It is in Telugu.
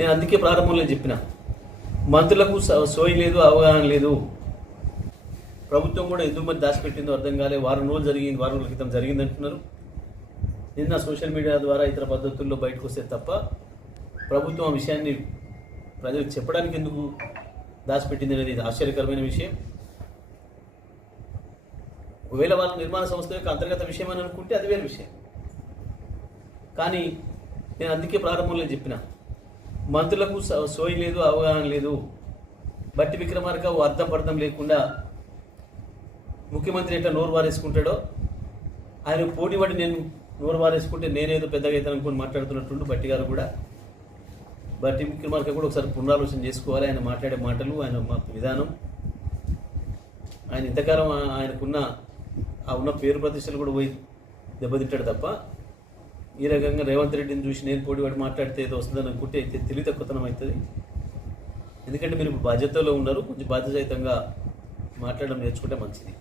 నేను అందుకే ప్రారంభంలో చెప్పిన మంత్రులకు సోయి లేదు, అవగాహన లేదు. ప్రభుత్వం కూడా ఎందుకు మరి దాచిపెట్టిందో అర్థం కాలే. వారం రోజుల క్రితం జరిగింది అంటున్నారు. నిన్న సోషల్ మీడియా ద్వారా ఇతర పద్ధతుల్లో బయటకు వస్తే తప్ప ప్రభుత్వం ఆ విషయాన్ని ప్రజలకు చెప్పడానికి ఎందుకు దాచిపెట్టింది అనేది ఆశ్చర్యకరమైన విషయం. ఒకవేళ వాళ్ళ నిర్మాణ సంస్థ యొక్క అంతర్గత విషయం అని అనుకుంటే అది వేరే విషయం. కానీ నేను అందుకే ప్రారంభంలో చెప్పిన మంత్రులకు సోయి లేదు, అవగాహన లేదు. బట్టి విక్రమార్క అర్థం పర్థం లేకుండా ముఖ్యమంత్రి ఎట్లా నోరు వారేసుకుంటాడో ఆయన పోటీపడి నేను నోరు వారేసుకుంటే నేనేదో పెద్దగా అయితే అనుకుని మాట్లాడుతున్నట్టుండు బట్టి గారు కూడా. బట్టి విక్రమార్క కూడా ఒకసారి పునరాలోచన చేసుకోవాలి. ఆయన మాట్లాడే మాటలు, ఆయన విధానం, ఆయన ఇంతకాలం ఆయనకున్న ఉన్న పేరు ప్రతిష్టలు కూడా పోయి దెబ్బతింటాడు తప్ప ఈ రకంగా రేవంత్ రెడ్డిని చూసి నేను పోటీపడి మాట్లాడితే ఏదో వస్తుందని అనుకుంటే అయితే తెలివి తక్కువతనం అవుతుంది. ఎందుకంటే మీరు బాధ్యతలో ఉన్నారు. కొంచెం బాధ్యతాయుతంగా మాట్లాడడం నేర్చుకుంటే మంచిది.